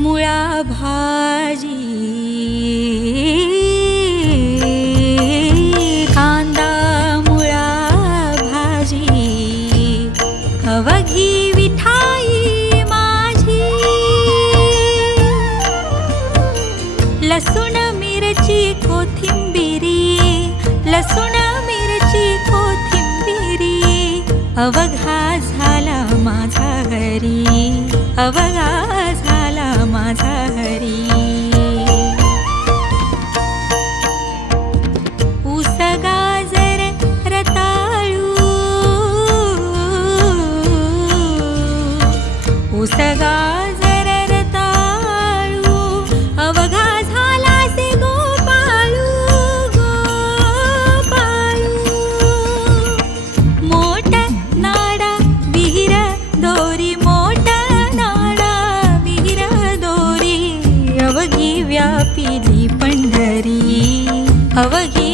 मुळा भाजी. कांदा मुळा भाजी. अवघी विठाई माझी. लसूण मिरची कोथिंबिरी. लसूण मिरची कोथिंबिरी. अवघा झाला माझा घरी. अवघा अवघी